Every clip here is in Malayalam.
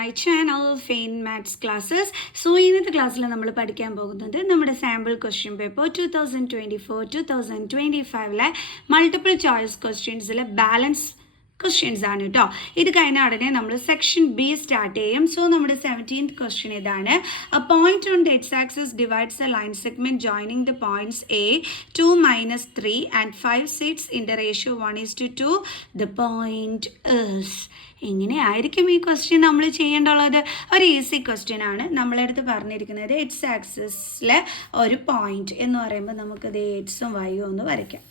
My channel fine maths classes. So ഇന്നത്തെ ക്ലാസ്സിൽ നമ്മൾ പഠിക്കാൻ പോകുന്നത് നമ്മുടെ sample question paper 2024-2025 multiple choice ക്വസ്റ്റ്യൻസിലെ ബാലൻസ് ക്വസ്റ്റ്യൻസ് ആണ് കേട്ടോ. ഇത് കഴിഞ്ഞ ഉടനെ നമ്മൾ സെക്ഷൻ ബി സ്റ്റാർട്ട് ചെയ്യും. സോ നമ്മുടെ 17th ക്വസ്റ്റ്യൻ ഇതാണ്. A point on the x axis divides a line segment joining the points A 2 - 3 and 5 sits in the ratio 1:2. The point is. എങ്ങനെയായിരിക്കും ഈ ക്വസ്റ്റ്യൻ നമ്മൾ ചെയ്യേണ്ടുള്ളത്? ഒരു ഈസി ക്വസ്റ്റ്യൻ ആണ്. നമ്മളെടുത്ത് പറഞ്ഞിരിക്കുന്നത് എക്സ് ആക്സിസിലെ ഒരു പോയിന്റ് എന്ന് പറയുമ്പോൾ നമുക്കത് എക്സും വൈയും ഒന്ന് വരയ്ക്കാം.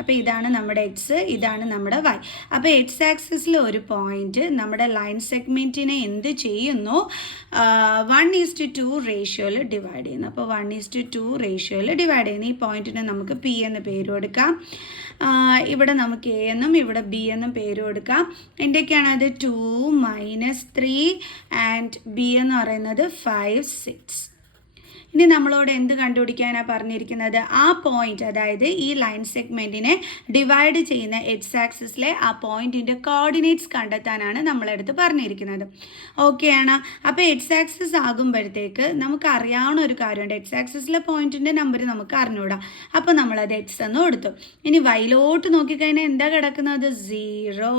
അപ്പോൾ ഇതാണ് നമ്മുടെ എക്സ്, ഇതാണ് നമ്മുടെ വൈ. അപ്പോൾ എക്സ് ആക്സിസിൽ ഒരു പോയിന്റ് നമ്മുടെ ലൈൻ സെഗ്മെൻറ്റിനെ എന്ത് ചെയ്യുന്നു? 1:2 റേഷ്യോയിൽ ഡിവൈഡ് ചെയ്യുന്നു. അപ്പോൾ 1:2 റേഷ്യോയിൽ ഡിവൈഡ് ചെയ്യുന്നു. ഈ പോയിന്റിനെ നമുക്ക് പി എന്ന് പേര് കൊടുക്കാം. ഇവിടെ നമുക്ക് എ എന്നും ഇവിടെ ബി എന്നും പേര് കൊടുക്കാം. എന്തൊക്കെയാണ് അത്? 2 - 3 ആൻഡ് ബി എന്ന് പറയുന്നത് 5 6. ഇനി നമ്മളോട് എന്ത് കണ്ടുപിടിക്കാനാണ് പറഞ്ഞിരിക്കുന്നത്? ആ പോയിന്റ്, അതായത് ഈ ലൈൻ സെഗ്മെൻറ്റിനെ ഡിവൈഡ് ചെയ്യുന്ന എക്സ് ആക്സിസിലെ ആ പോയിന്റിൻ്റെ കോർഡിനേറ്റ്സ് കണ്ടെത്താനാണ് നമ്മളെടുത്ത് പറഞ്ഞിരിക്കുന്നത്. ഓക്കെ ആണ്. അപ്പോൾ എക്സ് ആക്സിസ് ആകുമ്പോഴത്തേക്ക് നമുക്ക് അറിയാവുന്ന ഒരു കാര്യമുണ്ട്. എക്സ് ആക്സിസിലെ പോയിന്റിൻ്റെ നമ്പർ നമുക്ക് അറിഞ്ഞൂടാ. അപ്പോൾ നമ്മളത് എക്സ് എന്ന് കൊടുത്തു. ഇനി വൈലോട്ട് നോക്കിക്കഴിഞ്ഞാൽ എന്താ കിടക്കുന്നത്? 0.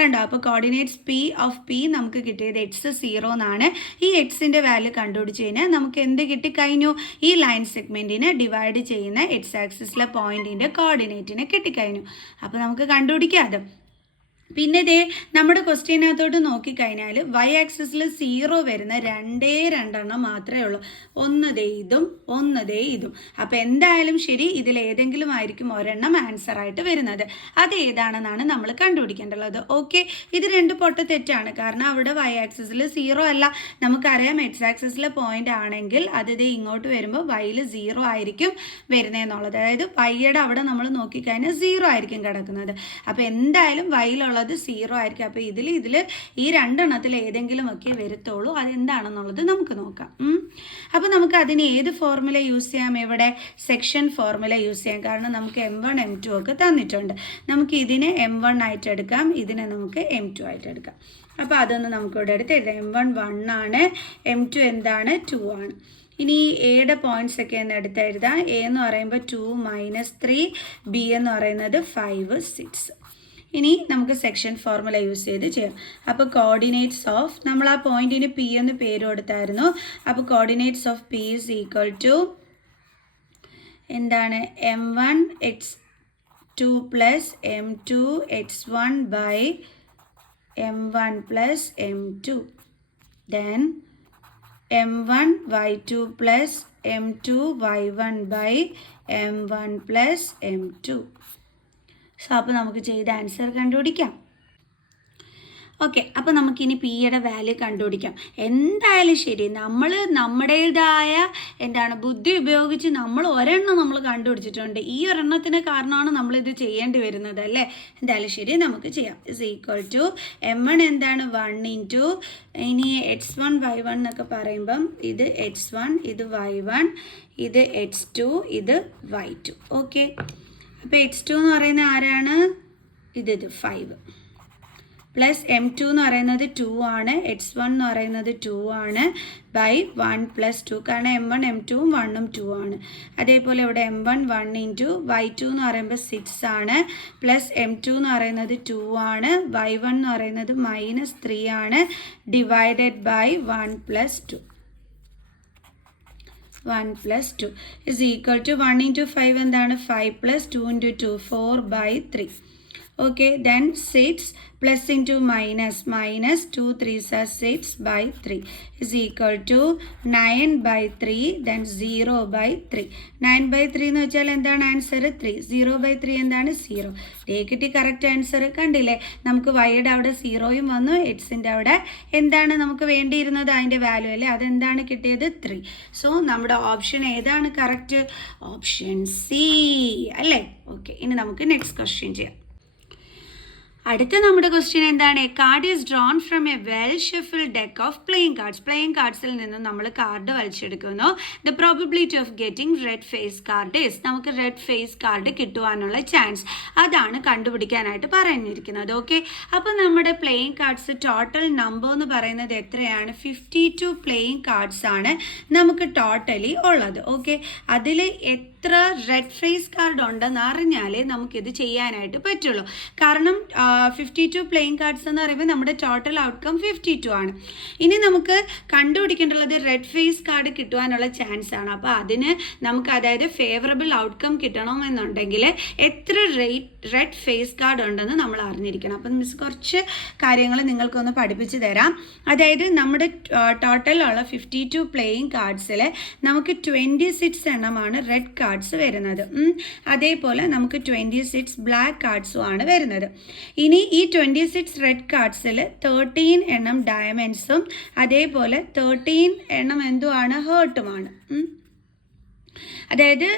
കണ്ടോ? അപ്പോൾ കോർഡിനേറ്റ്സ് പി ഓഫ് പി നമുക്ക് കിട്ടിയത് എക്സ് 0 എന്നാണ്. ഈ എക്സിൻ്റെ വാല്യൂ കണ്ടുപിടിച്ച് കഴിഞ്ഞാൽ നമുക്ക് എന്ത് കിട്ടി കഴിഞ്ഞു? ഈ ലൈൻ സെഗ്മെന്റിനെ ഡിവൈഡ് ചെയ്യുന്ന എക്സ് ആക്സിസിലെ പോയിന്റിന്റെ കോർഡിനേറ്റിനെ കിട്ടിക്കഴിഞ്ഞു. അപ്പോൾ നമുക്ക് കണ്ടുപിടിക്കാം അത്. പിന്നെ ദേ നമ്മുടെ ക്വസ്റ്റ്യനകത്തോട്ട് നോക്കിക്കഴിഞ്ഞാൽ വൈ ആക്സിസിൽ 0 വരുന്ന രണ്ടെണ്ണം മാത്രമേ ഉള്ളൂ. ഒന്ന് ദേ ഇതും, ഒന്ന് ദേ ഇതും. അപ്പോൾ എന്തായാലും ശരി, ഇതിലേതെങ്കിലും ആയിരിക്കും ഒരെണ്ണം ആൻസർ ആയിട്ട് വരുന്നത്. അത് ഏതാണെന്നാണ് നമ്മൾ കണ്ടുപിടിക്കേണ്ടത്. ഓക്കെ, ഇത് രണ്ട് പൊട്ട തെറ്റാണ്. കാരണം അവിടെ വൈ ആക്സിസിൽ 0 അല്ല. നമുക്കറിയാം എക്സ് ആക്സിസിലെ പോയിന്റ് ആണെങ്കിൽ അത് ദേ ഇങ്ങോട്ട് വരുമ്പോൾ വൈയിൽ 0 ആയിരിക്കും വരുന്നതെന്നുള്ളത്. അതായത് വൈയുടെ അവിടെ നമ്മൾ നോക്കിക്കഴിഞ്ഞാൽ 0 ആയിരിക്കും കിടക്കുന്നത്. അപ്പോൾ എന്തായാലും വൈയിലുള്ളത് 0 ആയിരിക്കും. അപ്പോൾ ഇതിൽ ഈ രണ്ടെണ്ണത്തിൽ ഏതെങ്കിലും ഒക്കെ വരത്തുള്ളൂ. അതെന്താണെന്നുള്ളത് നമുക്ക് നോക്കാം. അപ്പോൾ നമുക്ക് അതിന് ഏത് ഫോർമുല യൂസ് ചെയ്യാം? ഇവിടെ സെക്ഷൻ ഫോർമുല യൂസ് ചെയ്യാം. കാരണം നമുക്ക് M1 M2 ഒക്കെ തന്നിട്ടുണ്ട്. നമുക്ക് ഇതിനെ M1 ആയിട്ട് എടുക്കാം, ഇതിനെ നമുക്ക് M2 ആയിട്ട് എടുക്കാം. അപ്പോൾ അതൊന്ന് നമുക്കിവിടെ എടുത്ത് എഴുതാം. M1 1 ആണ്, M2 എന്താണ്? 2 ആണ്. ഇനി എയുടെ പോയിന്റ്സ് ഒക്കെ എന്ന് എടുത്ത് എഴുതാം. എ എന്ന് പറയുമ്പോൾ 2 - 3, ബി എന്ന് പറയുന്നത് 5 6. ഇനി നമുക്ക് സെക്ഷൻ ഫോർമുല യൂസ് ചെയ്ത് ചെയ്യാം. അപ്പോൾ കോർഡിനേറ്റ്സ് ഓഫ്, നമ്മൾ ആ പോയിന്റിന് പി എന്ന് പേര് കൊടുത്തായിരുന്നു. അപ്പോൾ coordinates of P is equal to എന്താണ്? M1 x2 + M2 x1 by M1 + M2. Then M1 y2 + M2 y1 by M1 + M2. So അപ്പോൾ നമുക്ക് ചെയ്ത ആൻസർ കണ്ടുപിടിക്കാം. ഓക്കെ, അപ്പോൾ നമുക്കിനി പിയുടെ വാല്യൂ കണ്ടുപിടിക്കാം. എന്തായാലും ശരി, നമ്മൾ നമ്മുടേതായ ബുദ്ധി ഉപയോഗിച്ച് നമ്മൾ ഒരെണ്ണം നമ്മൾ കണ്ടുപിടിച്ചിട്ടുണ്ട്. ഈ ഒരെണ്ണത്തിന് കാരണമാണ് നമ്മളിത് ചെയ്യേണ്ടി വരുന്നത് അല്ലേ? എന്തായാലും ശരി, നമുക്ക് ചെയ്യാം. ഇസ് ഈക്വൽ ടു M1 എന്താണ്? 1 ഇനി x1 y1 എന്നൊക്കെ പറയുമ്പം ഇത് x1, ഇത് y1, ഇത് x2, ഇത് y2. ഓക്കെ, അപ്പോൾ x2 എന്ന് പറയുന്നത് ആരാണ്? ഇത് 5 പ്ലസ് M2 എന്ന് പറയുന്നത് 2 ആണ്, x1 എന്ന് പറയുന്നത് 2 ആണ് ബൈ 1 + 2. കാരണം M1 M2 1ഉം 2 ആണ്. അതേപോലെ ഇവിടെ M1 1 y2 എന്ന് പറയുമ്പോൾ 6 ആണ്, പ്ലസ് M2 എന്ന് പറയുന്നത് 2 ആണ്, y1 എന്ന് പറയുന്നത് -3 ആണ്, divided by 1 + 2. 1 + 2 is equal to 1 × 5 എന്താണ്? 5 + 2 × 2 4/3. Okay, then 6 plus into minus 2 3s are 6/3 is equal to 9/3, then 0/3. 9/3 എന്ന് വെച്ചാൽ എന്താണ് ആൻസർ? 3. 0/3 എന്താണ്? 0. ഡേ കിട്ടി കറക്റ്റ് ആൻസർ. കണ്ടില്ലേ? നമുക്ക് വൈയുടെ അവിടെ 0യും വന്നു, എക്സിൻ്റെ അവിടെ എന്താണ് നമുക്ക് വേണ്ടിയിരുന്നത്? അതിൻ്റെ വാല്യൂ അല്ലേ? അതെന്താണ് കിട്ടിയത്? 3. സോ നമ്മുടെ ഓപ്ഷൻ ഏതാണ് കറക്റ്റ്? ഓപ്ഷൻ സി അല്ലേ? ഓക്കെ, ഇനി നമുക്ക് നെക്സ്റ്റ് ക്വസ്റ്റ്യൻ ചെയ്യാം. അടുത്ത നമ്മുടെ ക്വസ്റ്റ്യൻ എന്താണ്? Card is drawn from a well shuffle deck of playing cards. Playing കാർഡ്സിൽ നിന്നും നമ്മൾ കാർഡ് വലിച്ചെടുക്കുന്നു. The probability of getting red face card is, നമുക്ക് റെഡ് ഫേസ് കാർഡ് കിട്ടുവാനുള്ള ചാൻസ് അതാണ് കണ്ടുപിടിക്കാനായിട്ട് പറഞ്ഞിരിക്കുന്നത്. ഓക്കെ, അപ്പോൾ നമ്മുടെ പ്ലേയിങ് കാർഡ്സ് ടോട്ടൽ നമ്പർ എന്ന് പറയുന്നത് എത്രയാണ്? 52 പ്ലേയിങ് കാർഡ്സ് ആണ് നമുക്ക് ടോട്ടലി ഉള്ളത്. ഓക്കെ, അതിൽ എത്ര റെഡ് ഫേസ് കാർഡ് ഉണ്ടെന്ന് അറിഞ്ഞാലേ നമുക്കിത് ചെയ്യാനായിട്ട് പറ്റുള്ളൂ. കാരണം 52 പ്ലേയിങ് കാർഡ്സ് എന്ന് പറയുമ്പോൾ നമ്മുടെ ടോട്ടൽ ഔട്ട്കം 52 ആണ്. ഇനി നമുക്ക് കണ്ടുപിടിക്കേണ്ടുള്ളത് റെഡ് ഫേസ് കാർഡ് കിട്ടുവാനുള്ള ചാൻസ് ആണ്. അപ്പോൾ അതിന് നമുക്ക് അതായത് ഫേവറബിൾ ഔട്ട്കം കിട്ടണമെന്നുണ്ടെങ്കിൽ എത്ര റെഡ് ഫേസ് കാർഡ് ഉണ്ടെന്ന് നമ്മൾ അറിഞ്ഞിരിക്കണം. അപ്പം മിസ് കുറച്ച് കാര്യങ്ങൾ നിങ്ങൾക്കൊന്ന് പഠിപ്പിച്ച് തരാം. അതായത് നമ്മുടെ ടോട്ടലുള്ള 52 പ്ലേയിങ് കാർഡ്സിൽ നമുക്ക് 26 എണ്ണമാണ് റെഡ് കാർഡ്സ് വരുന്നത്. അതേപോലെ നമുക്ക് 26 ബ്ലാക്ക് കാർഡ്സും ആണ് വരുന്നത്. ഇനി ഈ 26 റെഡ് കാർഡ്സിൽ 13 എണ്ണം ഡയമണ്ട്സും അതേപോലെ 13 എണ്ണം എന്തുമാണ്? ഹേർട്ടുമാണ്. അതായത്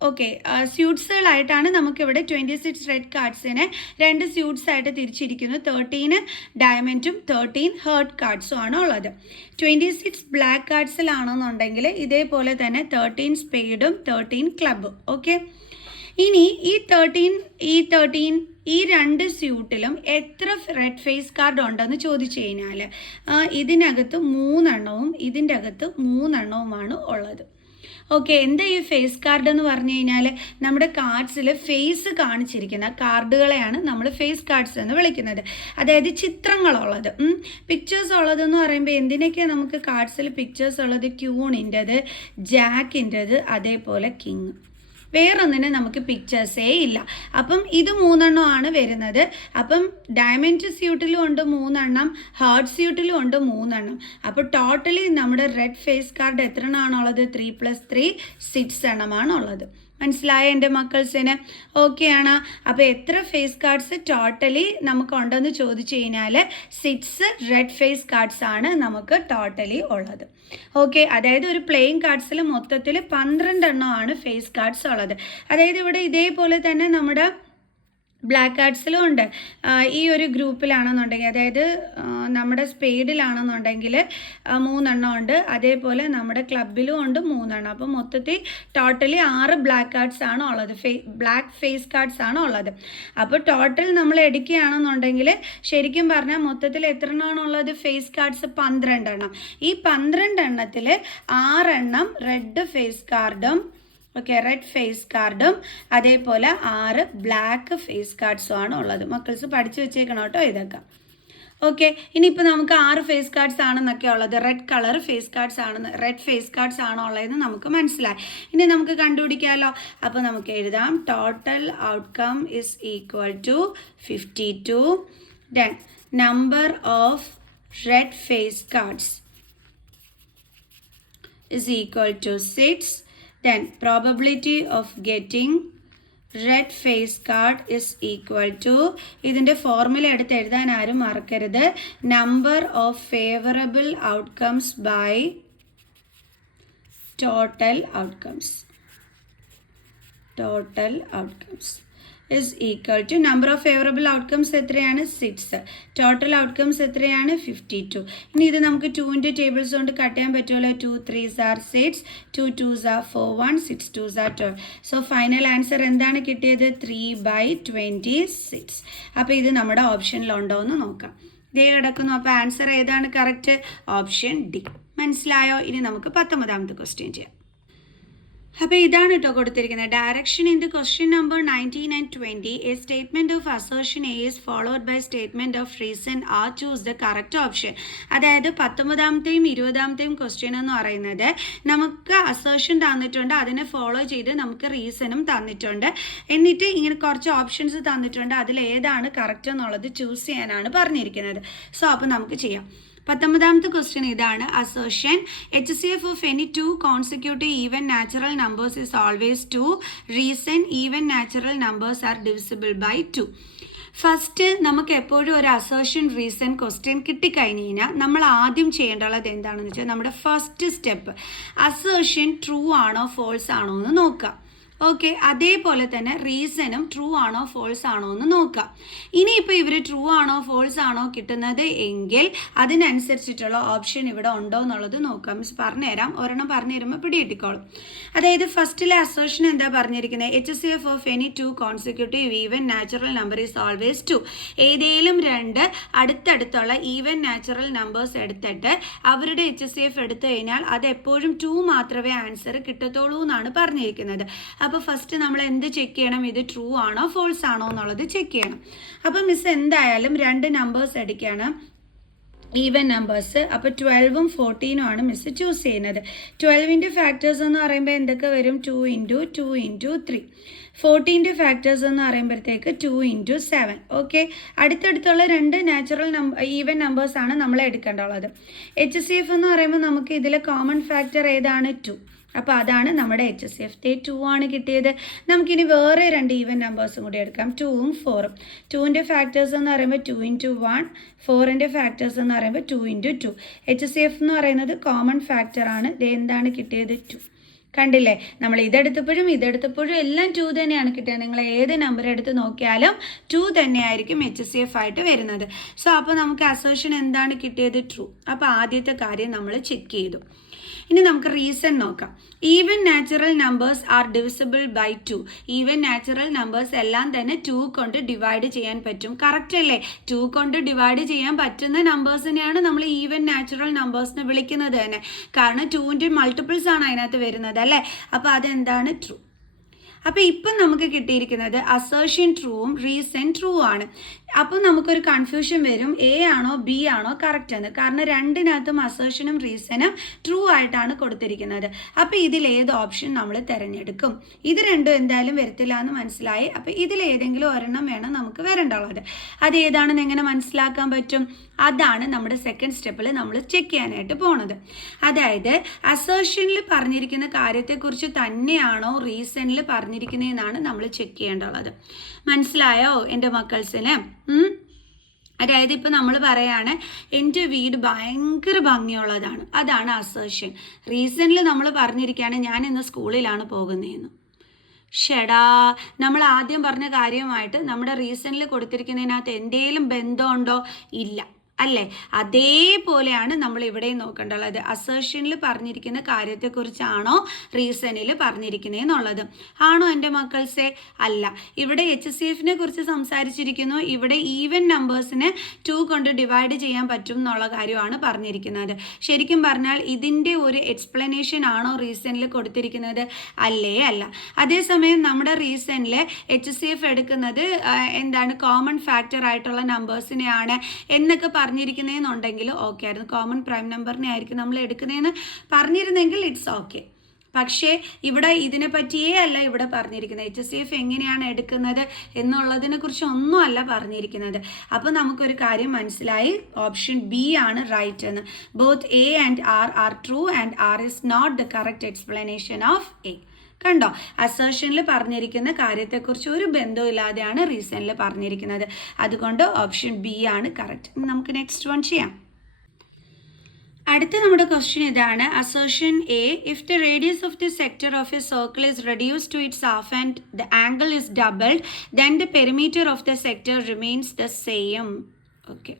ഓക്കെ, സ്യൂട്ട്സുകളായിട്ടാണ് നമുക്കിവിടെ 26 റെഡ് കാർഡ്സിനെ 2 സ്യൂട്ട്സ് ആയിട്ട് തിരിച്ചിരിക്കുന്നു. 13 ഡയമണ്ടും 13 ഹേർട്ട് കാർഡ്സും ആണ് ഉള്ളത്. 26 ബ്ലാക്ക് കാർഡ്സിലാണെന്നുണ്ടെങ്കിൽ ഇതേപോലെ തന്നെ 13 സ്പേഡും 13 ക്ലബും. ഓക്കെ, ഇനി ഈ 13 ഈ 2 സ്യൂട്ടിലും എത്ര റെഡ് ഫേസ് കാർഡ് ഉണ്ടെന്ന് ചോദിച്ചു കഴിഞ്ഞാൽ ഇതിനകത്ത് 3 എണ്ണവും ഇതിൻ്റെ അകത്ത് 3 എണ്ണവുമാണ് ഉള്ളത്. ഓക്കെ, എന്താ ഈ ഫേസ് കാർഡ് എന്ന് പറഞ്ഞു കഴിഞ്ഞാൽ നമ്മുടെ കാർഡ്സിൽ ഫേസ് കാണിച്ചിരിക്കുന്ന കാർഡുകളെയാണ് നമ്മൾ ഫേസ് കാർഡ്സ് എന്ന് വിളിക്കുന്നത്. അതായത് ചിത്രങ്ങളുള്ളത്, പിക്ചേഴ്സ് ഉള്ളതെന്ന് പറയുമ്പോൾ എന്തിനൊക്കെയാണ് നമുക്ക് കാർഡ്സിൽ പിക്ചേഴ്സ് ഉള്ളത്? ക്യൂണിൻ്റെത്, ജാക്കിൻ്റെത്, അതേപോലെ കിങ്. വേറൊന്നിന് നമുക്ക് പിക്ചേഴ്സേ ഇല്ല. അപ്പം ഇത് 3 എണ്ണമാണ് വരുന്നത്. അപ്പം ഡയമണ്ട് സ്യൂട്ടിലും ഉണ്ട് 3 എണ്ണം, ഹാർട്ട് സ്യൂട്ടിലും ഉണ്ട് 3 എണ്ണം. അപ്പോൾ ടോട്ടലി നമ്മുടെ റെഡ് ഫേസ് കാർഡ് എത്ര എണ്ണമാണുള്ളത്? 3 + 3 6 എണ്ണമാണുള്ളത്. മനസ്സിലായ എൻ്റെ മക്കൾസിന്? ഓക്കെ ആണ്. അപ്പോൾ എത്ര ഫേസ് കാർഡ്സ് ടോട്ടലി നമുക്കുണ്ടെന്ന് ചോദിച്ചു കഴിഞ്ഞാൽ 6 റെഡ് ഫേസ് കാർഡ്സ് ആണ് നമുക്ക് ടോട്ടലി ഉള്ളത്. ഓക്കെ, അതായത് ഒരു പ്ലേയിങ് കാർഡ്സിൽ മൊത്തത്തിൽ 12 എണ്ണമാണ് ഫേസ് കാർഡ്സ് ഉള്ളത്. അതായത് ഇവിടെ ഇതേപോലെ തന്നെ നമ്മുടെ ബ്ലാക്ക് കാർഡ്സിലും ഉണ്ട്. ഈ ഒരു ഗ്രൂപ്പിലാണെന്നുണ്ടെങ്കിൽ അതായത് നമ്മുടെ സ്പേഡിലാണെന്നുണ്ടെങ്കിൽ 3 എണ്ണം ഉണ്ട്. അതേപോലെ നമ്മുടെ ക്ലബിലും ഉണ്ട് 3 എണ്ണം. അപ്പോൾ മൊത്തത്തിൽ ടോട്ടലി 6 ബ്ലാക്ക് കാർഡ്സ് ആണ് ഉള്ളത്, ബ്ലാക്ക് ഫേസ് കാർഡ്സ് ആണ് ഉള്ളത്. അപ്പോൾ ടോട്ടൽ നമ്മൾ എടുക്കുകയാണെന്നുണ്ടെങ്കിൽ ശരിക്കും പറഞ്ഞാൽ മൊത്തത്തിൽ എത്ര എണ്ണമാണുള്ളത്? ഫേസ് കാർഡ്സ് 12 എണ്ണം. ഈ 12 എണ്ണത്തിൽ 6 എണ്ണം റെഡ് ഫേസ് കാർഡും ഓക്കെ റെഡ് ഫേസ് കാർഡും അതേപോലെ 6 ബ്ലാക്ക് ഫേസ് കാർഡ്സും ആണ് ഉള്ളത്. മക്കൾസ് പഠിച്ചു വെച്ചേക്കണം കേട്ടോ ഇതൊക്കെ. ഓക്കെ, ഇനിയിപ്പോൾ നമുക്ക് 6 ഫേസ് കാർഡ്സ് ആണെന്നൊക്കെ ഉള്ളത്. റെഡ് കളർ ഫേസ് കാർഡ്സ് ആണെന്ന്, റെഡ് ഫേസ് കാർഡ്സ് ആണോ ഉള്ളതെന്ന് നമുക്ക് മനസ്സിലായി. ഇനി നമുക്ക് കണ്ടുപിടിക്കാമല്ലോ. അപ്പോൾ നമുക്ക് എഴുതാം total outcome is equal to 52. Then number of red face cards is equal to 6. Then probability of getting red face card is equal to, ഇതിൻ്റെ ഫോർമുല എടുത്ത് എഴുതാൻ ആരും മറക്കരുത്, number of favorable outcomes by total outcomes is equal to number of favorable outcomes എത്രയാണ്? 6. ടോട്ടൽ ഔട്ട്കംസ് എത്രയാണ്? 52. ഇനി ഇത് നമുക്ക് 2ൻ്റെ ടേബിൾസ് കൊണ്ട് കട്ട് ചെയ്യാൻ പറ്റുമല്ലോ. 2 3s are 6, 2 2s are 4, 1 6 2s are 12. So final answer എന്താണ് കിട്ടിയത്? 3/26. അപ്പോൾ ഇത് നമ്മുടെ ഓപ്ഷനിലുണ്ടോ എന്ന് നോക്കാം. ഇതേ കിടക്കുന്നു. അപ്പോൾ ആൻസർ ഏതാണ് കറക്റ്റ്? Option D. മനസ്സിലായോ? ഇനി നമുക്ക് 19ാമത്തെ ക്വസ്റ്റ്യൻ ചെയ്യാം. അപ്പോൾ ഇതാണ് കേട്ടോ കൊടുത്തിരിക്കുന്നത്. Direction in the question number 19 and 20. A statement of assertion A is followed by statement of reason R. Choose the correct option. അതായത് 19ാമത്തെയും 20ാമത്തെയും ക്വസ്റ്റ്യൻ എന്ന് പറയുന്നത് നമുക്ക് അസേർഷൻ തന്നിട്ടുണ്ട്, അതിനെ ഫോളോ ചെയ്ത് നമുക്ക് റീസണും തന്നിട്ടുണ്ട്. എന്നിട്ട് ഇങ്ങനെ കുറച്ച് ഓപ്ഷൻസ് തന്നിട്ടുണ്ട്, അതിൽ ഏതാണ് കറക്റ്റ് എന്നുള്ളത് ചൂസ് ചെയ്യാനാണ് പറഞ്ഞിരിക്കുന്നത്. സോ അപ്പോൾ നമുക്ക് ചെയ്യാം. 19ാമത്തെ ക്വസ്റ്റ്യൻ ഇതാണ്. Assertion HCF of any 2 consecutive even natural numbers is always 2. Reason even natural numbers are divisible by 2. First നമുക്ക് എപ്പോഴും ഒരു അസേർഷൻ റീസൺ ക്വസ്റ്റ്യൻ കിട്ടിക്കഴിഞ്ഞ് കഴിഞ്ഞാൽ നമ്മൾ ആദ്യം ചെയ്യേണ്ടത് എന്താണെന്ന് വെച്ചാൽ നമ്മുടെ ഫസ്റ്റ് സ്റ്റെപ്പ് അസേർഷൻ ട്രൂ ആണോ ഫോൾസ് ആണോ എന്ന് നോക്കുക. ഓക്കെ, അതേപോലെ തന്നെ റീസണും ട്രൂ ആണോ ഫോൾസ് ആണോ എന്ന് നോക്കാം. ഇനിയിപ്പോൾ ഇവർ ട്രൂ ആണോ ഫോൾസ് ആണോ കിട്ടുന്നത് എങ്കിൽ അതിനനുസരിച്ചിട്ടുള്ള ഓപ്ഷൻ ഇവിടെ ഉണ്ടോ എന്നുള്ളത് നോക്കാം. മിസ് പറഞ്ഞുതരാം, ഒരെണ്ണം പറഞ്ഞു തരുമ്പോൾ പിടികിട്ടിക്കോളും. അതായത് ഫസ്റ്റിലെ അസേർഷൻ എന്താ പറഞ്ഞിരിക്കുന്നത്? HCF of any two consecutive even natural number is always 2. ഏതെങ്കിലും രണ്ട് അടുത്തടുത്തുള്ള ഈവൻ നാച്ചുറൽ നമ്പേഴ്സ് എടുത്തിട്ട് അവരുടെ HCF എടുത്തു കഴിഞ്ഞാൽ അത് എപ്പോഴും 2 മാത്രമേ ആൻസർ കിട്ടത്തുള്ളൂ എന്നാണ് പറഞ്ഞിരിക്കുന്നത്. അപ്പോൾ ഫസ്റ്റ് നമ്മൾ എന്ത് ചെക്ക് ചെയ്യണം? ഇത് ട്രൂ ആണോ ഫോൾസ് ആണോ എന്നുള്ളത് ചെക്ക് ചെയ്യണം. അപ്പോൾ മിസ് എന്തായാലും രണ്ട് നമ്പേഴ്സ് എടുക്കുകയാണ്, ഈവൻ നമ്പേഴ്സ്. അപ്പോൾ 12ഉം 14ഉം ആണ് മിസ് ചൂസ് ചെയ്യുന്നത്. 12ൻ്റെ ഫാക്ടേഴ്സ് എന്ന് പറയുമ്പോൾ എന്തൊക്കെ വരും? 2 × 2 × 3. 14ൻ്റെ ഫാക്ടേഴ്സ് എന്ന് പറയുമ്പോഴത്തേക്ക് 2 × 7. ഓക്കെ, അടുത്തടുത്തുള്ള രണ്ട് നാച്ചുറൽ ഈവൻ നമ്പേഴ്സാണ് നമ്മൾ എടുക്കേണ്ടുള്ളത്. HCF എന്ന് പറയുമ്പോൾ നമുക്ക് ഇതിലെ കോമൺ ഫാക്ടർ ഏതാണ്? 2. അപ്പോൾ അതാണ് നമ്മുടെ HCF. 2 ആണ് കിട്ടിയത്. നമുക്കിനി വേറെ രണ്ട് ഈവൻ നമ്പേഴ്സും കൂടി എടുക്കാം, 2ഉം 4ഉം. 2ൻ്റെ ഫാക്ടേഴ്സ് എന്ന് പറയുമ്പോൾ 2 × 1, 4ൻ്റെ ഫാക്ടേഴ്സ് എന്ന് പറയുമ്പോൾ 2 × 2. HCF എന്ന് പറയുന്നത് കോമൺ ഫാക്ടറാണ്. ഇത് എന്താണ് കിട്ടിയത്? 2. കണ്ടില്ലേ, നമ്മൾ ഇതെടുത്തപ്പോഴും എല്ലാം 2 തന്നെയാണ് കിട്ടിയത്. നിങ്ങൾ ഏത് നമ്പർ എടുത്ത് നോക്കിയാലും 2 തന്നെയായിരിക്കും HCF ആയിട്ട് വരുന്നത്. സോ അപ്പോൾ നമുക്ക് അസേർഷൻ എന്താണ് കിട്ടിയത്? ട്രൂ. അപ്പോൾ ആദ്യത്തെ കാര്യം നമ്മൾ ചെക്ക് ചെയ്തു. ഇനി നമുക്ക് റീസൺ നോക്കാം. Even natural numbers are divisible by 2. Even natural numbers എല്ലാം തന്നെ 2 കൊണ്ട് ഡിവൈഡ് ചെയ്യാൻ പറ്റും. കറക്റ്റ് അല്ലേ? 2 കൊണ്ട് ഡിവൈഡ് ചെയ്യാൻ പറ്റുന്ന നമ്പേഴ്സിനെയാണ് നമ്മൾ ഈവൻ നാച്ചുറൽ നമ്പേഴ്സിനെ വിളിക്കുന്നത് തന്നെ. കാരണം 2ൻ്റെ മൾട്ടിപ്പിൾസ് ആണ് അതിനകത്ത് വരുന്നത് അല്ലേ? അപ്പോൾ അതെന്താണ്? ട്രൂ. അപ്പോൾ ഇപ്പം നമുക്ക് കിട്ടിയിരിക്കുന്നത് അസേർഷൻ ട്രൂവും റീസൺ ട്രൂ ആണ്. അപ്പോൾ നമുക്കൊരു കൺഫ്യൂഷൻ വരും, എ ആണോ ബി ആണോ കറക്റ്റ് എന്ന്. കാരണം രണ്ടിനകത്തും അസേർഷനും റീസണും ട്രൂ ആയിട്ടാണ് കൊടുത്തിരിക്കുന്നത്. അപ്പോൾ ഇതിലേത് ഓപ്ഷൻ നമ്മൾ തിരഞ്ഞെടുക്കും? ഇത് രണ്ടും എന്തായാലും വരത്തില്ല എന്ന് മനസ്സിലായി. അപ്പോൾ ഇതിലേതെങ്കിലും ഒരെണ്ണം വേണം നമുക്ക് വരേണ്ടുള്ളത്. അത് ഏതാണെന്ന് എങ്ങനെ മനസ്സിലാക്കാൻ പറ്റും? അതാണ് നമ്മുടെ സെക്കൻഡ് സ്റ്റെപ്പിൽ നമ്മൾ ചെക്ക് ചെയ്യാനായിട്ട് പോണത്. അതായത് അസേർഷനിൽ പറഞ്ഞിരിക്കുന്ന കാര്യത്തെക്കുറിച്ച് തന്നെയാണോ റീസണിൽ പറഞ്ഞിരിക്കുന്നതെന്നാണ് നമ്മൾ ചെക്ക് ചെയ്യേണ്ടുള്ളത്. മനസ്സിലായോ എൻ്റെ മക്കൾസിന്? അതായത് ഇപ്പം നമ്മൾ പറയാണ് എൻ്റെ വീട് ഭയങ്കര ഭംഗിയുള്ളതാണ്, അതാണ് അസേർഷൻ. റീസണിൽ നമ്മൾ പറഞ്ഞിരിക്കുകയാണ് ഞാൻ ഇന്ന് സ്കൂളിലാണ് പോകുന്നതെന്ന്. ഷെടാ, നമ്മൾ ആദ്യം പറഞ്ഞ കാര്യമായിട്ട് നമ്മുടെ റീസണിൽ കൊടുത്തിരിക്കുന്നതിനകത്ത് എന്തെങ്കിലും ബന്ധമുണ്ടോ? ഇല്ല അല്ലേ? അതേപോലെയാണ് നമ്മൾ ഇവിടെ നോക്കേണ്ടുള്ളത്. അസേർഷനിൽ പറഞ്ഞിരിക്കുന്ന കാര്യത്തെക്കുറിച്ചാണോ റീസണിൽ പറഞ്ഞിരിക്കുന്നതെന്നുള്ളത്. ആണോ എൻ്റെ മക്കൾസെ? അല്ല. ഇവിടെ HCFനെ കുറിച്ച് സംസാരിച്ചിരിക്കുന്നു. ഇവിടെ ഈവൻ നമ്പേഴ്സിന് 2 കൊണ്ട് ഡിവൈഡ് ചെയ്യാൻ പറ്റും എന്നുള്ള കാര്യമാണ് പറഞ്ഞിരിക്കുന്നത്. ശരിക്കും പറഞ്ഞാൽ ഇതിൻ്റെ ഒരു എക്സ്പ്ലനേഷൻ ആണോ റീസണിൽ കൊടുത്തിരിക്കുന്നത്? അല്ലേ അല്ല. അതേസമയം നമ്മുടെ റീസണിൽ HCF എടുക്കുന്നത് എന്താണ്? കോമൺ ഫാക്ടർ ആയിട്ടുള്ള നമ്പേഴ്സിനെയാണ് എന്നൊക്കെ പറഞ്ഞിരിക്കുന്നതെന്നുണ്ടെങ്കിൽ ഓക്കെ ആയിരുന്നു. കോമൺ പ്രൈം നമ്പറിനെ ആയിരിക്കും നമ്മൾ എടുക്കുന്നതെന്ന് പറഞ്ഞിരുന്നെങ്കിൽ ഇറ്റ്സ് ഓക്കെ. പക്ഷേ ഇവിടെ ഇതിനെ പറ്റിയേ അല്ല ഇവിടെ പറഞ്ഞിരിക്കുന്നത്. HCF എങ്ങനെയാണ് എടുക്കുന്നത് എന്നുള്ളതിനെ കുറിച്ച് ഒന്നും അല്ല പറഞ്ഞിരിക്കുന്നത്. അപ്പോൾ നമുക്കൊരു കാര്യം മനസ്സിലായി, ഓപ്ഷൻ ബി ആണ് റൈറ്റ് എന്ന്. Both A and R true and R is not the correct explanation of A. കണ്ടോ, അസേർഷനിൽ പറഞ്ഞിരിക്കുന്ന കാര്യത്തെക്കുറിച്ച് ഒരു ബന്ധമില്ലാതെയാണ് റീസണിൽ പറഞ്ഞിരിക്കുന്നത്. അതുകൊണ്ട് ഓപ്ഷൻ ബി ആണ് കറക്റ്റ്. നമുക്ക് നെക്സ്റ്റ് വൺ ചെയ്യാം. അടുത്ത നമ്മുടെ ക്വസ്റ്റ്യൻ ഇതാണ്. Assertion A, if the radius of the sector of a circle is reduced to its half and the angle is doubled then the perimeter of the sector remains the same. Okay,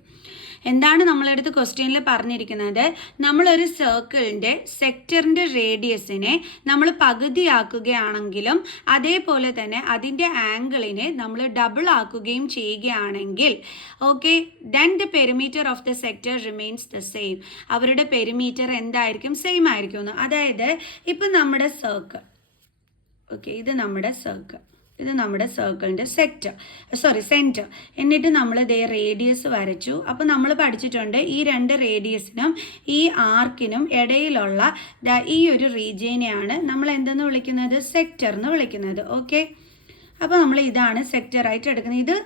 എന്താണ് നമ്മളെടുത്ത് ക്വസ്റ്റ്യനിൽ പറഞ്ഞിരിക്കുന്നത്? നമ്മളൊരു സർക്കിളിൻ്റെ സെക്ടറിൻ്റെ റേഡിയസിനെ നമ്മൾ പകുതിയാക്കുകയാണെങ്കിലും അതേപോലെ തന്നെ അതിൻ്റെ ആംഗിളിനെ നമ്മൾ ഡബിൾ ആക്കുകയും ചെയ്യുകയാണെങ്കിൽ okay, then the perimeter of the sector remains the same. അവരുടെ പെരിമീറ്റർ എന്തായിരിക്കും? സെയിം ആയിരിക്കും. അതായത് ഇപ്പം നമ്മുടെ സർക്കിൾ, ഓക്കെ, ഇത് നമ്മുടെ സർക്കിളിൻ്റെ സെൻറ്റർ. എന്നിട്ട് നമ്മൾ ഇതേ റേഡിയസ് വരച്ചു. അപ്പോൾ നമ്മൾ പഠിച്ചിട്ടുണ്ട് ഈ രണ്ട് റേഡിയസിനും ഈ ആർക്കിനും ഇടയിലുള്ള ഈ ഒരു റീജിയനെയാണ് നമ്മൾ എന്തെന്ന് വിളിക്കുന്നത്? സെക്ടർ എന്ന് വിളിക്കുന്നത്. ഓക്കെ, അപ്പോൾ നമ്മൾ ഇതാണ് സെക്ടറായിട്ട് എടുക്കുന്നത്. ഇത്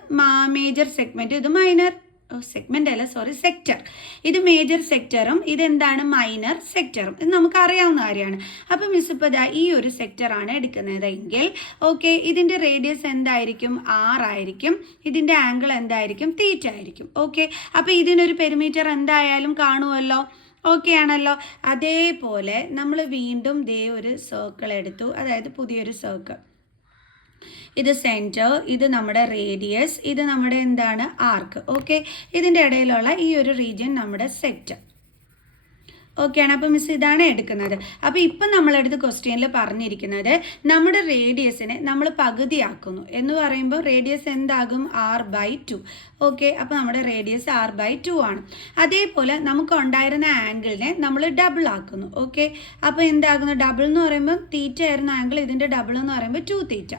മേജർ സെഗ്മെൻറ്റ്, ഇത് മൈനർ സെഗ്മെൻ്റ് അല്ല, സെക്ടർ. ഇത് മേജർ സെക്ടറും ഇതെന്താണ്? മൈനർ സെക്ടറും. ഇത് നമുക്ക് അറിയാവുന്ന കാര്യമാണ്. അപ്പം മിസ് ഇപ്പോൾ ഈ ഒരു സെക്ടറാണ് എടുക്കുന്നതെങ്കിൽ ഓക്കെ, ഇതിൻ്റെ റേഡിയസ് എന്തായിരിക്കും? ആയിരിക്കും. ഇതിൻ്റെ ആംഗിൾ എന്തായിരിക്കും? തീറ്റ ആയിരിക്കും. ഓക്കെ, അപ്പോൾ ഇതിനൊരു പെരിമീറ്റർ എന്തായാലും കാണുമല്ലോ. ഓക്കെ ആണല്ലോ. അതേപോലെ നമ്മൾ വീണ്ടും ഒരു സർക്കിൾ എടുത്തു, അതായത് പുതിയൊരു സർക്കിൾ. ഇത് സെൻറ്റർ, ഇത് നമ്മുടെ റേഡിയസ്, ഇത് നമ്മുടെ എന്താണ് ആർക്ക്. ഓക്കെ, ഇതിൻ്റെ ഇടയിലുള്ള ഈ ഒരു റീജിയൻ നമ്മുടെ സെക്ടർ. ഓക്കെയാണ്. അപ്പോൾ മിസ് ഇതാണ് എടുക്കുന്നത്. അപ്പോൾ ഇപ്പം നമ്മളെടുത്ത് ക്വസ്റ്റ്യനിൽ പറഞ്ഞിരിക്കുന്നത് നമ്മുടെ റേഡിയസിനെ നമ്മൾ പകുതിയാക്കുന്നു എന്ന് പറയുമ്പോൾ റേഡിയസ് എന്താകും? r/2. ഓക്കെ, അപ്പോൾ നമ്മുടെ റേഡിയസ് r/2 ആണ്. അതേപോലെ നമുക്ക് ഉണ്ടായിരുന്ന ആംഗിളിനെ നമ്മൾ ഡബിൾ ആക്കുന്നു. ഓക്കെ, അപ്പോൾ എന്താകുന്നു? ഡബിൾ എന്ന് പറയുമ്പോൾ തീറ്റ ആയിരുന്ന ആംഗിൾ, ഇതിൻ്റെ ഡബിൾ എന്ന് പറയുമ്പോൾ 2θ.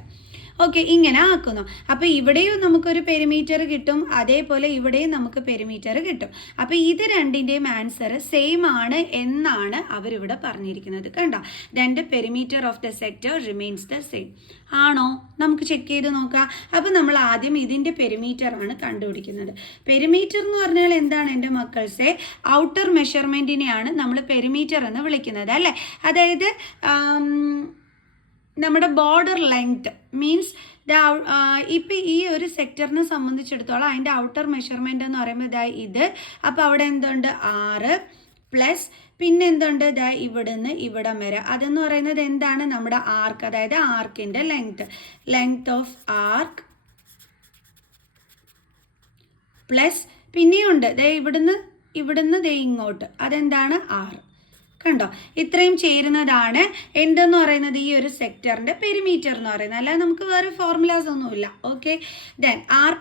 ഓക്കെ, ഇങ്ങനെ ആക്കുന്നു. അപ്പോൾ ഇവിടെയും നമുക്കൊരു പെരിമീറ്റർ കിട്ടും, അതേപോലെ ഇവിടെയും നമുക്ക് പെരിമീറ്റർ കിട്ടും. അപ്പോൾ ഇത് രണ്ടിൻ്റെയും ആൻസർ സെയിം ആണ് എന്നാണ് അവരിവിടെ പറഞ്ഞിരിക്കുന്നത്. കണ്ടോ? Then the perimeter of the sector remains the same. ആണോ? നമുക്ക് ചെക്ക് ചെയ്ത് നോക്കാം. അപ്പോൾ നമ്മൾ ആദ്യം ഇതിൻ്റെ പെരിമീറ്റർ ആണ് കണ്ടുപിടിക്കുന്നത്. പെരിമീറ്റർ എന്ന് പറഞ്ഞാൽ എന്താണ് എൻ്റെ മക്കൾസെ? ഔട്ടർ മെഷർമെൻറ്റിനെയാണ് നമ്മൾ പെരിമീറ്റർ എന്ന് വിളിക്കുന്നത്, അല്ലേ? അതായത് നമ്മുടെ ബോർഡർ ലെങ്ത് മീൻസ് ഇപ്പം ഈ ഒരു സെക്ടറിനെ സംബന്ധിച്ചിടത്തോളം അതിൻ്റെ ഔട്ടർ മെഷർമെൻ്റ് എന്ന് പറയുമ്പോൾ ഇത്. അപ്പോൾ അവിടെ എന്തുണ്ട്? 6 പ്ലസ് പിന്നെ എന്തുണ്ട്? ഇവിടുന്ന് ഇവിടം വരെ. അതെന്ന് പറയുന്നത് എന്താണ്? നമ്മുടെ ആർക്ക്, അതായത് ആർക്കിൻ്റെ ലെങ്ത് ഓഫ് ആർക്ക് പ്ലസ് പിന്നെയുണ്ട് ഇവിടുന്ന് ഇങ്ങോട്ട്, അതെന്താണ്? 6. കണ്ടോ? ഇത്രയും ചേരുന്നതാണ് എന്തെന്ന് പറയുന്നത്? ഈ ഒരു സെക്ടറിൻ്റെ പെരിമീറ്റർ എന്ന് പറയുന്നത്. അല്ലാതെ നമുക്ക് വേറെ ഫോർമുലാസ് ഒന്നുമില്ല. ഓക്കെ, ദെൻ r+r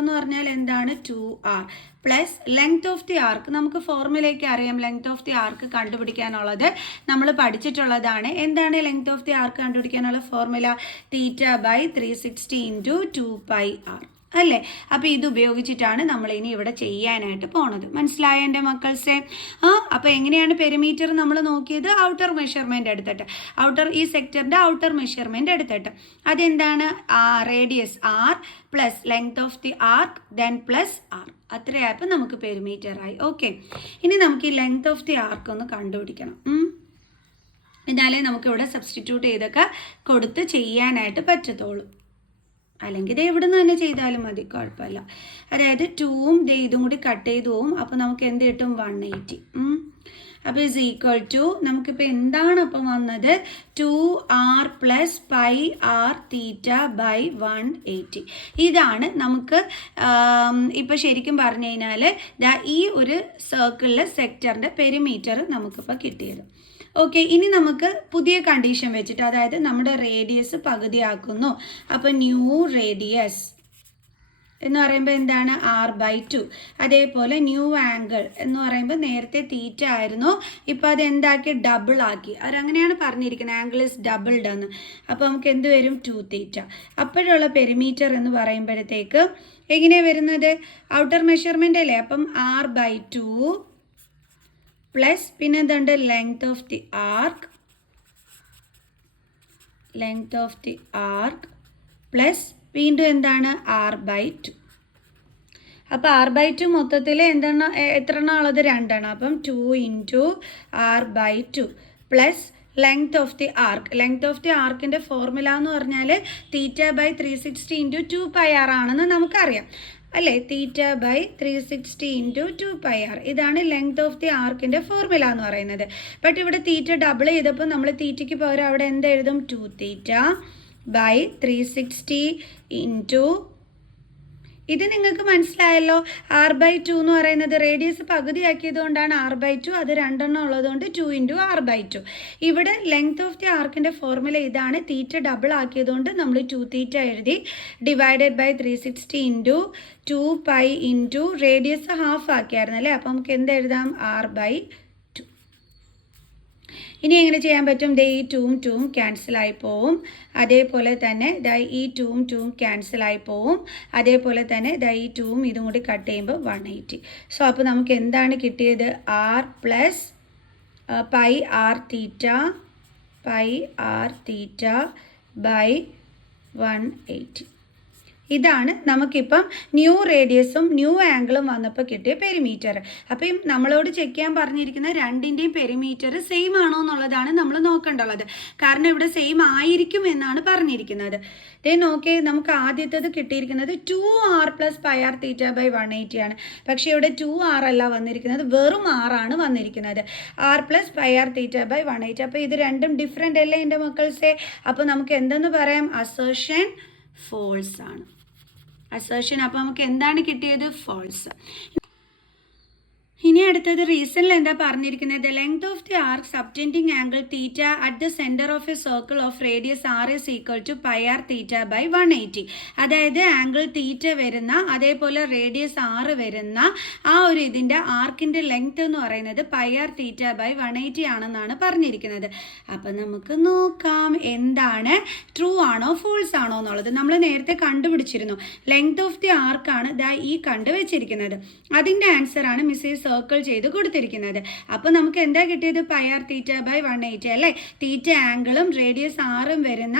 എന്ന് പറഞ്ഞാൽ എന്താണ്? 2r plus length of the arc. നമുക്ക് ഫോർമുലയ്ക്ക് അറിയാം ലെങ്ത് ഓഫ് ദി ആർക്ക് കണ്ടുപിടിക്കാനുള്ളത് നമ്മൾ പഠിച്ചിട്ടുള്ളതാണ്. എന്താണ് ലെങ്ത് ഓഫ് ദി ആർക്ക് കണ്ടുപിടിക്കാനുള്ള ഫോർമുല? θ/360 × 2πr, അല്ലേ? അപ്പോൾ ഇത് ഉപയോഗിച്ചിട്ടാണ് നമ്മൾ ഇനി ഇവിടെ ചെയ്യാനായിട്ട് പോണത്. മനസ്സിലായ എൻ്റെ മക്കൾസെ? അപ്പോൾ എങ്ങനെയാണ് പെരിമീറ്റർ നമ്മൾ നോക്കിയത്? ഔട്ടർ മെഷർമെൻറ്റ് എടുത്തിട്ട്, ഈ സെക്ടറിൻ്റെ ഔട്ടർ മെഷർമെൻറ്റ് എടുത്തിട്ട് അതെന്താണ്? Radius r plus length of the arc then plus r. അത്രയായപ്പോൾ നമുക്ക് പെരിമീറ്ററായി. ഓക്കെ, ഇനി നമുക്ക് ഈ ലെങ്ത് ഓഫ് ദി ആർക്ക് ഒന്ന് കണ്ടുപിടിക്കണം. എന്നാലേ നമുക്കിവിടെ സബ്സ്റ്റിറ്റ്യൂട്ട് ചെയ്തൊക്കെ കൊടുത്ത് ചെയ്യാനായിട്ട് പറ്റത്തുള്ളൂ. അല്ലെങ്കിൽ ഇത് എവിടെ നിന്ന് തന്നെ ചെയ്താലും മതി, കുഴപ്പമില്ല. അതായത് 2ഉം ഇതും കൂടി കട്ട് ചെയ്തു പോവും. അപ്പോൾ നമുക്ക് എന്ത് കിട്ടും? 180. അപ്പോൾ ഇസ് ഈക്വൽ ടു നമുക്കിപ്പോൾ എന്താണ് അപ്പം വന്നത്? 2r + πr/180. ഇതാണ് നമുക്ക് ഇപ്പോൾ ശരിക്കും പറഞ്ഞു കഴിഞ്ഞാൽ ഈ ഒരു സർക്കിളിലെ സെക്ടറിൻ്റെ പെരിമീറ്റർ നമുക്കിപ്പോൾ കിട്ടിയത്. ഓക്കെ, ഇനി നമുക്ക് പുതിയ കണ്ടീഷൻ വെച്ചിട്ട്, അതായത് നമ്മുടെ റേഡിയസ് പകുതിയാക്കുന്നു. അപ്പോൾ ന്യൂ റേഡിയസ് എന്ന് പറയുമ്പോൾ എന്താണ്? r/2. അതേപോലെ ന്യൂ ആംഗിൾ എന്ന് പറയുമ്പോൾ നേരത്തെ തീറ്റ ആയിരുന്നു, ഇപ്പോൾ അത് എന്താക്കി? ഡബിൾ ആക്കി. അവരങ്ങനെയാണ് പറഞ്ഞിരിക്കുന്നത്, ആംഗിൾ ഇസ് ഡബിൾഡ് എന്ന്. അപ്പോൾ നമുക്ക് എന്ത് വരും? 2θ. അപ്പോഴുള്ള പെരിമീറ്റർ എന്ന് പറയുമ്പോഴത്തേക്ക് എങ്ങനെയാണ് വരുന്നത്? ഔട്ടർ മെഷർമെൻ്റ് അല്ലേ? അപ്പം r/2 പ്ലസ് പിന്നെ എന്തുണ്ട്? Length of the arc plus വീണ്ടും എന്താണ്? r/2. അപ്പോൾ r/2 മൊത്തത്തിൽ എന്താണ്? എത്ര എണ്ണം ഉള്ളത്? 2 എണ്ണം. അപ്പം 2 × r/2 plus length of the ആർക്കിൻ്റെ ഫോർമുല എന്ന് പറഞ്ഞാൽ θ/360 × 2πr ആണെന്ന് നമുക്കറിയാം, അല്ലേ? θ/360 × 2πr. ഇതാണ് ലെങ്ത് ഓഫ് ദി ആർക്കിൻ്റെ ഫോർമുല എന്ന് പറയുന്നത്. ബട്ട് ഇവിടെ തീറ്റ ഡബിൾ ചെയ്തപ്പോൾ നമ്മൾ തീറ്റയ്ക്ക് പകരം അവിടെ എന്തെഴുതും? 2θ/360 × ഇത് നിങ്ങൾക്ക് മനസ്സിലായല്ലോ. r/2 എന്ന് പറയുന്നത് റേഡിയസ് പകുതിയാക്കിയത് കൊണ്ടാണ് r/2. അത് 2 എണ്ണം ഉള്ളതുകൊണ്ട് 2 × r/2. ഇവിടെ ലെങ്ത് ഓഫ് ദി ആർക്കിൻ്റെ ഫോർമുല ഇതാണ്. തീറ്റ ഡബിൾ ആക്കിയതുകൊണ്ട് നമ്മൾ 2θ എഴുതി, /360 × 2π × റേഡിയസ് ഹാഫ് ആക്കിയായിരുന്നു, അല്ലേ? അപ്പോൾ നമുക്ക് എന്തെഴുതാം? r/2. ഇനി എങ്ങനെ ചെയ്യാൻ പറ്റും? ഈ 2ഉം ക്യാൻസലായി പോവും. അതേപോലെ തന്നെ ഈ 2ഉം ക്യാൻസലായി പോവും. അതേപോലെ തന്നെ ഈ 2ഉം ഇതും കൂടി കട്ട് ചെയ്യുമ്പോൾ 180. സോ അപ്പോൾ നമുക്ക് എന്താണ് കിട്ടിയത്? r + πr/180. ഇതാണ് നമുക്കിപ്പം ന്യൂ റേഡിയസും ന്യൂ ആംഗിളും വന്നപ്പോൾ കിട്ടിയ പെരിമീറ്റർ. അപ്പം നമ്മളോട് ചെക്ക് ചെയ്യാൻ പറഞ്ഞിരിക്കുന്ന രണ്ടിൻ്റെയും പെരിമീറ്റർ സെയിം ആണോ എന്നുള്ളതാണ് നമ്മൾ നോക്കേണ്ടുള്ളത്. കാരണം ഇവിടെ സെയിം ആയിരിക്കും എന്നാണ് പറഞ്ഞിരിക്കുന്നത്. നോക്കേ, നമുക്ക് ആദ്യത്തേത് കിട്ടിയിരിക്കുന്നത് 2r + πr θ / 180 ആണ്. പക്ഷേ ഇവിടെ 2r അല്ല വന്നിരിക്കുന്നത്, വെറും r ആണ് വന്നിരിക്കുന്നത്. r + πr θ / 180. അപ്പോൾ ഇത് രണ്ടും ഡിഫറെൻ്റ് അല്ലേ എൻ്റെ മക്കൾസേ? അപ്പോൾ നമുക്ക് എന്തെന്ന് പറയാം? അസേർഷൻ ഫോൾസ് ആണ്. അസേർഷൻ അപ്പോൾ നമുക്ക് എന്താണ് കിട്ടിയത്? ഫോൾസ്. ഇനി അടുത്തത് റീസണിൽ എന്താ പറഞ്ഞിരിക്കുന്നത്? The length of the arc subtending angle theta at the centre of a circle of radius r is equal to πr θ / 180. അതായത് ആംഗിൾ തീറ്റ വരുന്ന, അതേപോലെ റേഡിയസ് r വരുന്ന ആ ഒരു ഇതിൻ്റെ ആർക്കിൻ്റെ ലെങ്ത് എന്ന് പറയുന്നത് πr θ / 180 ആണെന്നാണ് പറഞ്ഞിരിക്കുന്നത്. അപ്പം നമുക്ക് നോക്കാം എന്താണ് ട്രൂ ആണോ ഫോൾസ് ആണോ എന്നുള്ളത്. നമ്മൾ നേരത്തെ കണ്ടുപിടിച്ചിരുന്നു. ലെങ്ത് ഓഫ് ദി ആർക്കാണ് ദാ ഈ കണ്ടുവച്ചിരിക്കുന്നത്. അതിൻ്റെ ആൻസറാണ് മിസ്സേ സർക്കിൾ ചെയ്ത് കൊടുത്തിരിക്കുന്നത്. അപ്പോൾ നമുക്ക് എന്താ കിട്ടിയത്? πr θ / 180 അല്ലേ? തീറ്റ ആംഗിളും റേഡിയസ് ആറും വരുന്ന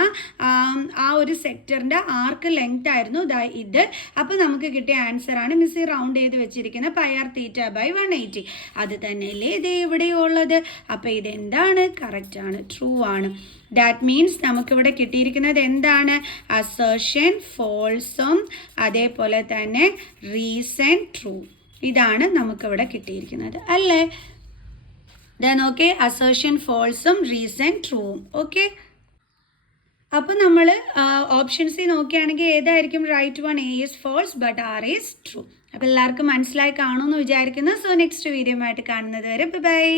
ആ ഒരു സെക്ടറിൻ്റെ ആർക്ക് ലെങ്ത് ആയിരുന്നു ഇത്. അപ്പോൾ നമുക്ക് കിട്ടിയ ആൻസറാണ് മിസ് റൗണ്ട് ചെയ്ത് വെച്ചിരിക്കുന്ന πr θ / 180. അത് തന്നെയല്ലേ ഇത് ഇവിടെയുള്ളത്? അപ്പോൾ ഇതെന്താണ്? കറക്റ്റാണ്, ട്രൂ ആണ്. ദാറ്റ് മീൻസ് നമുക്കിവിടെ കിട്ടിയിരിക്കുന്നത് എന്താണ്? അസേർഷൻ ഫോൾസും അതേപോലെ തന്നെ റീസൺ ട്രൂ. ഇതാണ് നമുക്കിവിടെ കിട്ടിയിരിക്കുന്നത് അല്ലേ? നോക്കേ, അസേർഷൻ ഫോൾസും റീസൺ ട്രൂവും. ഓക്കെ, അപ്പോൾ നമ്മൾ ഓപ്ഷൻസ് നോക്കുകയാണെങ്കിൽ ഏതായിരിക്കും right one? A is false but R is true. അപ്പോൾ എല്ലാവർക്കും മനസ്സിലായി കാണുമെന്ന് വിചാരിക്കുന്നു. സോ നെക്സ്റ്റ് വീഡിയോ ആയിട്ട് കാണുന്നത് വരെ ബൈ.